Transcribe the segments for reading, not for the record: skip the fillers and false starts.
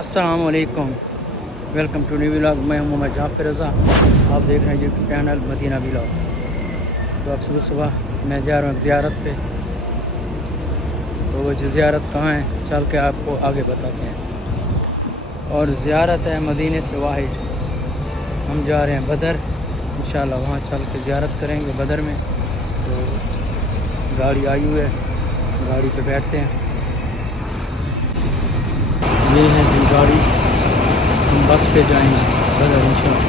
السلام علیکم، welcome to new vlog. میں ہوں محمد جعفر رضا، آپ دیکھ رہے ہیں یوٹیوب چینل مدینہ ولاگ۔ تو اب صبح میں جا رہا ہوں زیارت پہ، تو وہ زیارت کہاں ہے چل کے آپ کو آگے بتاتے ہیں۔ اور زیارت ہے مدینے سے واحد، ہم جا رہے ہیں بدر، انشاءاللہ وہاں چل کے زیارت کریں گے بدر میں۔ تو گاڑی آئی ہوئی ہے، گاڑی پہ بیٹھتے ہیں۔ یہ ہے جی گاڑی، ہم بس پہ جائیں گے بدر انشاءاللہ۔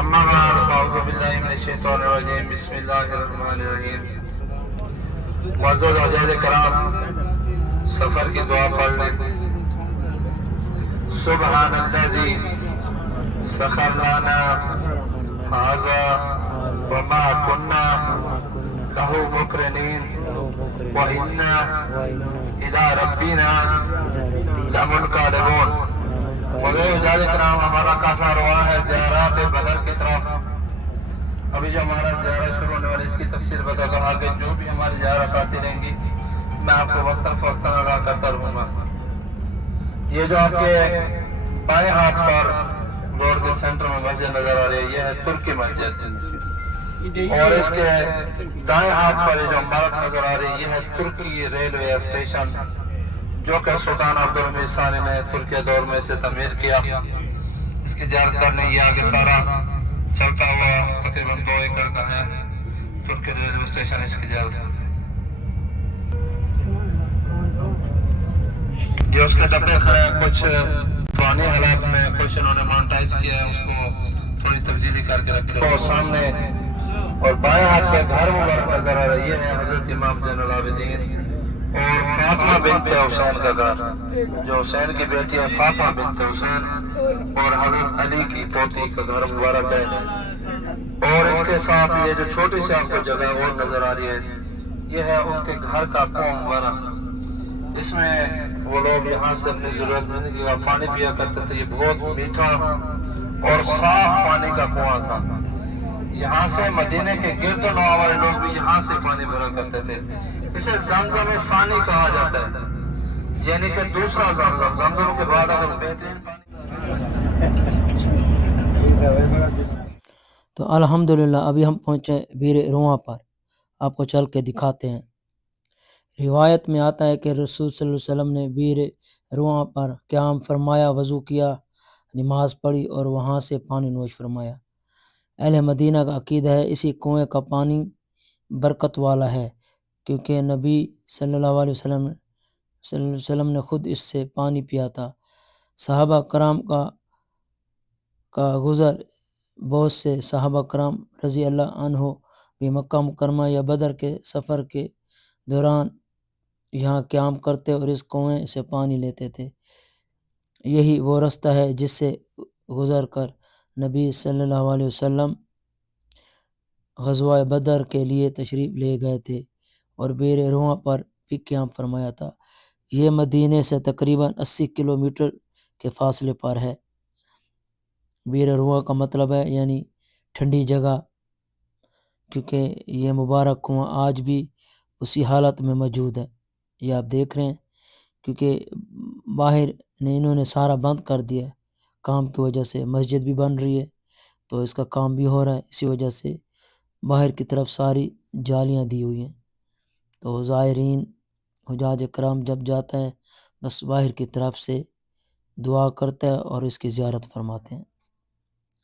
اما بعد فاعوذ باللہ من الشیطان الرجیم، بسم اللہ الرحمن الرحیم۔ معزز حجاج کرام، سفر کی دعا پڑھ لیں۔ سبحان الذی سخر لنا ھذا وما کنا لہ مقرنین وإنا الی ربنا لمنقلبون۔ معزز حجاج کرام، ہمارا قافلہ رواں ہے زیارات بدر کی طرف۔ ابھی جو ہمارا زیارت شروع ہونے والی اس کی تفصیل بتاتا ہوں، آگے جو بھی ہماری زیارت آتی رہیں گی میں آپ کو وقتاً فوقتاً آگاہ کرتا رہوں گا۔ یہ جو آپ کے بائیں ہاتھ پر روڈ کے سینٹر میں مسجد نظر آ رہی ہے، یہ ہے ترکی مسجد، اور اس کے دائیں ہاتھ پر جو عمارت نظر آ رہی ہے یہ ہے ترکی ریلوے اسٹیشن، جو کہ سلطان عبدالحمید ثانی نے ترکیہ دور میں سے تعمیر کیا۔ اس کی زیارت کرنے یہ آگے سارا چلتا ہوا تقریباً 2 ایکڑ کا ہے ترکی ریلوے اسٹیشن، اس کی زیارت کرنے۔ یہ اس کے ڈبے کھڑے ہیں، کچھ پرانے حالات میں، کچھ انہوں نے مانٹائز کیا ہے، اس کو تھوڑی تبدیلی کر کے رکھے اور سامنے اور بائیں ہاتھ پہ گھر مبارک نظر آ رہا ہے، یہ ہے حضرت امام زین العابدین اور فاطمہ بنت حسین کا گھر، جو حسین کی بیٹی ہے فاطمہ بنت حسین، اور حضرت علی کی پوتی کا گھر مبارک ہے۔ اور اس کے ساتھ یہ جو چھوٹی سی آپ کو جگہ اور نظر آ رہی ہے، یہ ہے ان کے گھر کا کنواں مبارک۔ اس میں وہ لوگ یہاں سے اپنی ضرورت زندگی کا پانی پیا کرتے تھے۔ یہ بہت میٹھا اور صاف پانی کا کنواں تھا۔ یہاں سے مدینے کے گرد و نواح والے لوگ بھی یہاں سے پانی بھرا کرتے تھے۔ اسے زمزم ثانی کہا جاتا ہے، یعنی کہ دوسرا زمزم، زمزم کے بعد اگر بہترین تو الحمدللہ ابھی ہم پہنچے بیر رواں پر، آپ کو چل کے دکھاتے ہیں۔ روایت میں آتا ہے کہ رسول صلی اللہ علیہ وسلم نے بیر رواں پر قیام فرمایا، وضو کیا، نماز پڑھی اور وہاں سے پانی نوش فرمایا۔ اہل مدینہ کا عقیدہ ہے اسی کنویں کا پانی برکت والا ہے، کیونکہ نبی صلی اللہ علیہ وسلم نے خود اس سے پانی پیا تھا۔ صحابہ کرام کا گزر، بہت سے صحابہ کرام رضی اللہ عنہ بھی مکہ مکرمہ یا بدر کے سفر کے دوران یہاں قیام کرتے اور اس کنویں سے پانی لیتے تھے۔ یہی وہ رستہ ہے جس سے گزر کر نبی صلی اللہ علیہ وسلم غزوہ بدر کے لیے تشریف لے گئے تھے اور بیر رواں پر بھی قیام فرمایا تھا۔ یہ مدینے سے تقریباً 80 کلومیٹر کے فاصلے پر ہے۔ بیر رواں کا مطلب ہے یعنی ٹھنڈی جگہ، کیونکہ یہ مبارک کنواں آج بھی اسی حالت میں موجود ہے۔ یہ آپ دیکھ رہے ہیں، کیونکہ باہر انہوں نے سارا بند کر دیا ہے کام کی وجہ سے، مسجد بھی بن رہی ہے تو اس کا کام بھی ہو رہا ہے، اسی وجہ سے باہر کی طرف ساری جالیاں دی ہوئی ہیں۔ تو زائرین حجاج کرام جب جاتا ہے بس باہر کی طرف سے دعا کرتا ہے اور اس کی زیارت فرماتے ہیں۔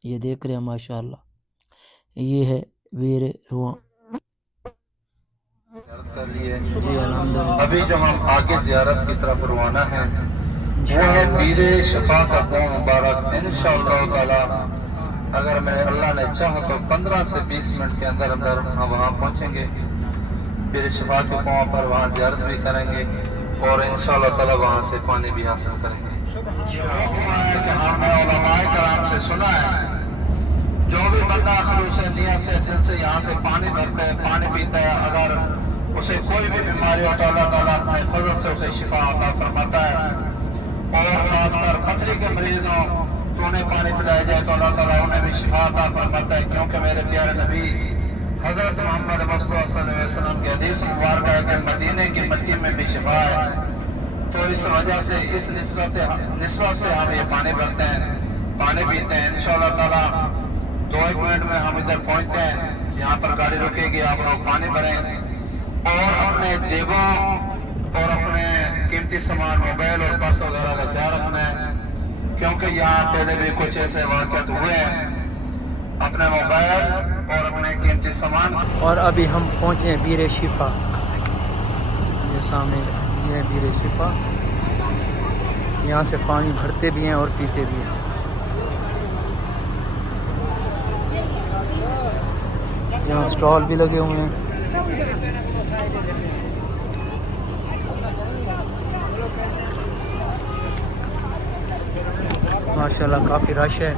یہ دیکھ رہے ہیں ماشاءاللہ، یہ ہے بیر رواں۔ کر لیے ابھی جو ہم آگے زیارت کی طرف روانہ ہیں وہ ہے بیر شفا کا کنواں مبارک۔ انشاءاللہ تعالی اگر میں اللہ نے چاہا تو 15 سے 20 منٹ کے اندر ہم وہاں پہنچیں گے بیر شفا کے کنواں پر، وہاں زیارت بھی کریں گے اور انشاءاللہ تعالی وہاں سے پانی بھی حاصل کریں گے۔ کہ ہم نے علماء کرام سے سنا ہے جو بھی بندہ خلوص نیت سے دل سے یہاں سے پانی بھرتا ہے، پانی پیتا ہے، اگر اسے کوئی بھی بیماری ہو تو اللہ تعالیٰ اپنے فضل سے اسے شفا عطا فرماتا ہے۔ اور خاص کر پتھری کے مریض ہوں تو انہیں پانی پلایا جائے تو اللہ تعالیٰ انہیں بھی شفا عطا فرماتا ہے، کیونکہ میرے پیارے نبی حضرت محمد مصطفیٰ صلی اللہ علیہ وسلم کی حدیث مبارکہ ہے کہ مدینے کی مٹی میں بھی شفا ہے، تو اس وجہ سے اس نسبت سے ہم یہ پانی بھرتے ہیں، پانی پیتے ہیں۔ انشاءاللہ تعالیٰ 2-1 منٹ میں ہم ادھر پہنچتے ہیں، یہاں پر گاڑی رکے گی، آپ لوگ پانی بھریں اور اپنے جیبوں اور اپنے قیمتی سامان موبائل اور پرس وغیرہ کا خیال رکھنا ہے، کیونکہ یہاں پہلے بھی کچھ ایسے واقعات ہوئے ہیں۔ اپنے موبائل اور اپنے قیمتی سامان۔ اور ابھی ہم پہنچے ہیں بیر شفا، یہ سامنے یہ ہے بیر شفا، یہاں سے پانی بھرتے بھی ہیں اور پیتے بھی ہیں۔ یہاں سٹال بھی لگے ہوئے ہیں۔ ماشاءاللہ کافی رش ہے۔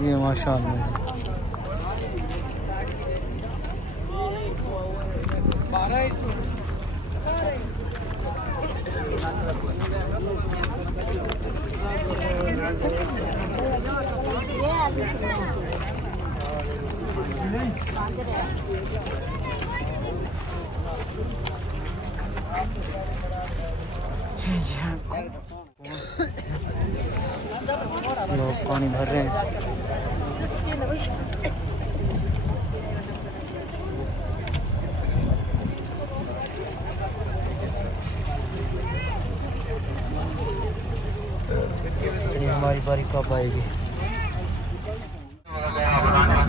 یہ ماشاءاللہ لوگ پانی بھر رہے ہیں۔ ہماری باری کب آئے گی؟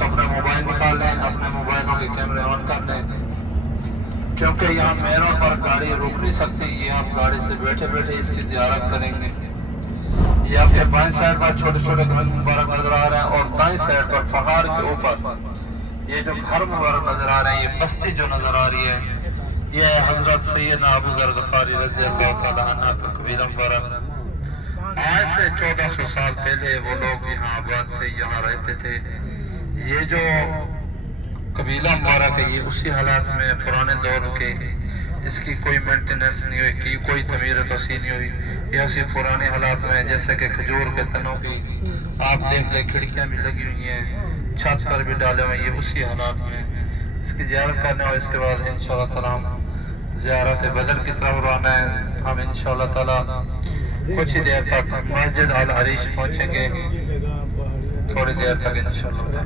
اپنا موبائل نکال لیں، اپنے موبائلوں کے کیمرے آن کر لیں، کیونکہ یہاں مینوں پر گاڑی روک نہیں سکتی، یہ آپ گاڑی سے بیٹھے بیٹھے اس کی زیارت کریں گے۔ یہ آپ کے بائیں سائڈ پر چھوٹے چھوٹے گھر مبارک نظر آ رہے ہیں، اور دائیں سائڈ پر پہاڑ کے اوپر یہ جو گھر مبارک نظر آ رہے ہیں، یہ بستی جو نظر آ رہی ہے، یہ ہے حضرت سیدنا ابو ذر غفاری رضی اللہ تعالیٰ عنہ کا قبیلہ مبارک۔ آج سے 1400 سال پہلے وہ لوگ یہاں آباد تھے، یہاں رہتے تھے۔ یہ جو قبیلہ مبارک ہے، یہ اسی حالات میں پرانے دور کے، اس کی کوئی مینٹیننس نہیں ہوئی، کوئی تعمیر و توسیع نہیں ہوئی، یہ اسی پرانے حالات میں، جیسے کہ کھجور کے تنوں کی آپ دیکھ لیں، کھڑکیاں بھی لگی ہوئی ہیں، چھت پر بھی ڈالے ہوئے ہیں، یہ اسی حالات میں اس کی زیارت کرنے، اور اس کے بعد انشاءاللہ تعالیٰ ہم زیارت بدر کی طرف روانہ ہیں۔ ہم انشاءاللہ تعالیٰ کچھ ہی دیر تک مسجد العریش پہنچیں گے، تھوڑی دیر تک انشاءاللہ۔